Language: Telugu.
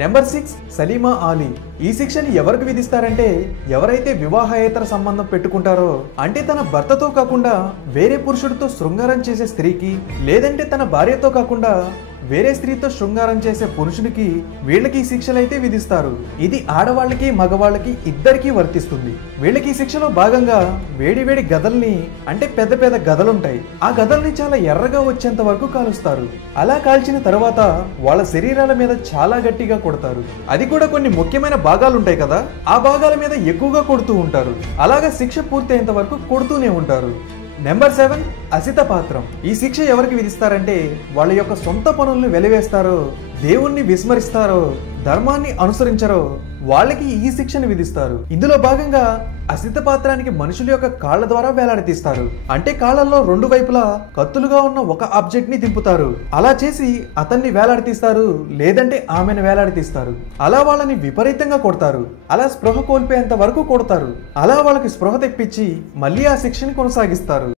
నెంబర్ 6 సలీమా ఆలీ. ఈ శిక్షని ఎవరికి విధిస్తారంటే ఎవరైతే వివాహేతర సంబంధం పెట్టుకుంటారో అంటే తన భర్తతో కాకుండా వేరే పురుషుడితో శృంగారం చేసే స్త్రీకి లేదంటే తన భార్యతో కాకుండా వేరే స్త్రీతో శృంగారం చేసే పురుషునికి వీళ్ళకి ఈ శిక్షలైతే విధిస్తారు. ఇది ఆడవాళ్ళకి మగవాళ్ళకి ఇద్దరికీ వర్తిస్తుంది. వీళ్ళకి ఈ శిక్షలో భాగంగా వేడి వేడి గదల్ని అంటే పెద్ద పెద్ద గదలుంటాయి. ఆ గదల్ని చాలా ఎర్రగా వచ్చేంత వరకు కాలుస్తారు. అలా కాల్చిన తర్వాత వాళ్ళ శరీరాల మీద చాలా గట్టిగా కొడతారు. అది కూడా కొన్ని ముఖ్యమైన భాగాలు ఉంటాయి కదా, ఆ భాగాల మీద ఎక్కువగా కొడుతూ ఉంటారు. అలాగా శిక్ష పూర్తయ్యేంత వరకు కొడుతూనే ఉంటారు. నెంబర్ 7 అసిత పాత్రం. ఈ శిక్ష ఎవరికి విధిస్తారంటే వాళ్ళ యొక్క సొంత పనులను వెలివేస్తారో, దేవుణ్ణి విస్మరిస్తారో, ధర్మాన్ని అనుసరించరో వాళ్ళకి ఈ శిక్షను విధిస్తారు. ఇందులో భాగంగా అసిత పాత్రానికి మనుషుల యొక్క కాళ్ళ ద్వారా వేలాడతీస్తారు. అంటే కాళ్ళల్లో రెండు వైపులా కత్తులుగా ఉన్న ఒక ఆబ్జెక్ట్ ని దింపుతారు. అలా చేసి అతన్ని వేలాడతీస్తారు, లేదంటే ఆమెను వేలాడతీస్తారు. అలా వాళ్ళని విపరీతంగా కొడతారు. అలా స్పృహ కోల్పోయేంత వరకు కొడతారు. అలా వాళ్ళకి స్పృహ తెప్పించి మళ్ళీ ఆ శిక్షని కొనసాగిస్తారు.